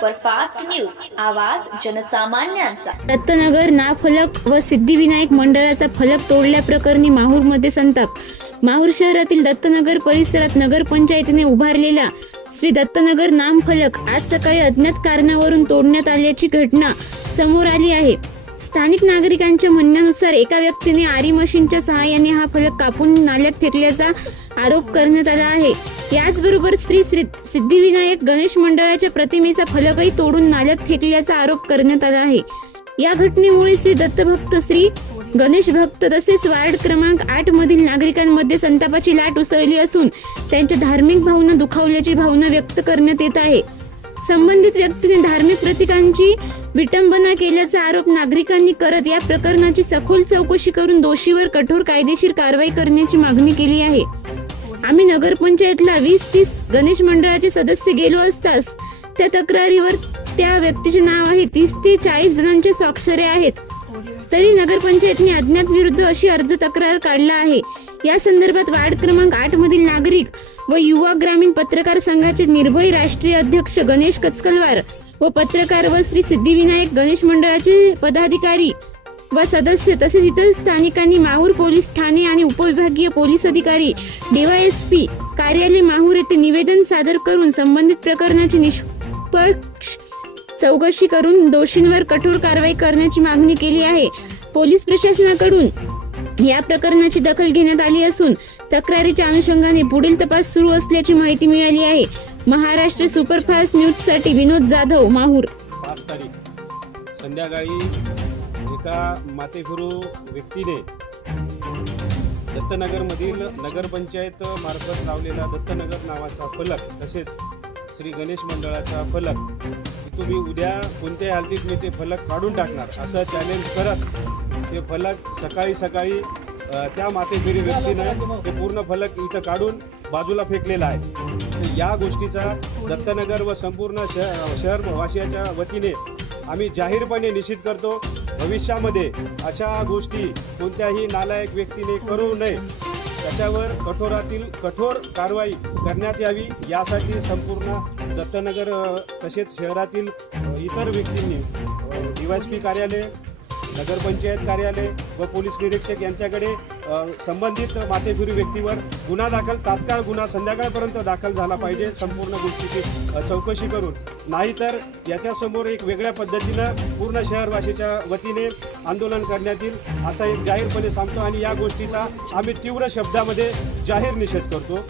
Superfast news, आवाज जनसामान्यांचा। दत्तनगर नाफलक व सिद्धिविनायक मंडळाचा फलक तोडल्याप्रकरणी माहूरमध्ये संताप। माहूर शहरातील दत्तनगर परिसरात नगरपंचायतीने उभारलेला श्री दत्तनगर नामफलक आज सकाळी अज्ञात कारणावरून तोडण्यात आल्याची घटना समोर आली आहे। स्थानिक नागरिकांच्या म्हणण्यानुसार एका व्यक्तीने आरी मशीनच्या सहाय्याने हा फलक कापून नाल्यात फेकल्याचा आरोप करण्यात आला आहे। याचबरोबर श्री सिद्धिविनायक गणेश मंडळाच्या प्रतिमेचा फलकही तोडून नाल्यात फेकल्याचा आरोप करण्यात आला आहे। या घटनेमुळे श्री दत्तभक्त, श्री गणेश भक्त तसेच वार्ड क्रमांक 8 मधील नागरिकांमध्ये संतापाची लाट उसळली असून त्यांच्या धार्मिक भावना दुखावल्याची भावना व्यक्त करण्यात येत आहे। संबंधित व्यक्तीने धार्मिक प्रतीकांची विटंबना केल्याचा आरोप नागरिकांनी करत या प्रकरणाची सखोल चौकशी करून दोषीवर कठोर कायदेशीर कारवाई करण्याची मागणी केली आहे। आम्ही नगरपंचायतला 20-30 गणेश मंडळाचे सदस्य गेलो असताच त्या तक्रारीवर त्या व्यक्तीचे नाव आहे, 30 ते 40 जणांचे स्वाक्षरे आहेत। तरी नगरपंचायतने अज्ञात विरुद्ध अशी अर्ज तक्रार काढला आहे। या संदर्भात वार्ड क्रमांक 8 मधील नागरिक व युवा ग्रामीण पत्रकार संघाचे निर्भय राष्ट्रीय अध्यक्ष गणेश कचकलवार व पत्रकार व श्री सिद्धिविनायक गणेश मंडळाचे पदाधिकारी व सदस्य तसेच इतर स्थानिकांनी माहूर पोलीस ठाणे आणि उपविभागीय पोलीस अधिकारी DYSP कार्यालय माहूर येथे निवेदन सादर करून संबंधित प्रकरणाची निष्पक्ष चौकशी करून दोषींवर कठोर कारवाई करण्याची मागणी केली आहे। पोलीस प्रशासनाकडून या प्रकरणाची दखल घेण्यात आली असून तक्रारीच्या अनुषंगाने पुढील तपास सुरू असल्याची माहिती मिळाली आहे। महाराष्ट्र सुपरफास्ट न्यूज साठी विनोद जाधव, माहूर। 5 तारीख संध्याकाळी एका माथेफिरू व्यक्तीने दत्तनगरमधील नगरपंचायत मार्फत लावलेला दत्तनगर नावाचा फलक तसेच श्री गणेश मंडळाचा फलक तुम्ही उद्या कोणत्याही हालतीत मी ते फलक काढून टाकणार असं चॅलेंज करत ते फलक सकाळी त्या माथेफिरी व्यक्तीनं ते पूर्ण फलक इथं काढून बाजूला फेकलेला आहे। या गोष्टीचा दत्तनगर व संपूर्ण शहरवासियाच्या वतीने आम्ही जाहीरपणे निषेध करतो। भविष्यामध्ये अशा गोष्टी कोणत्याही नालायक व्यक्तीने करू नये, त्याच्यावर कठोरातील कठोर कारवाई करण्यात यावी यासाठी संपूर्ण दत्तनगर तसेच शहरातील इतर व्यक्तींनी DYSP कार्यालय, नगरपंचायत कार्यालय व पोलीस निरीक्षक यांच्याकडे संबंधित माथेफिरू व्यक्तीवर गुन्हा दाखल, तात्काळ गुन्हा संध्याकाळपर्यंत दाखल झाला पाहिजे संपूर्ण गोष्टीची चौकशी करून, नाहीतर याच्यासमोर एक वेगळ्या पद्धतीनं पूर्ण शहरवासीच्या वतीने आंदोलन करण्यात येईल असा एक जाहीरपणे सांगतो आणि या गोष्टीचा आम्ही तीव्र शब्दामध्ये जाहीर निषेध करतो।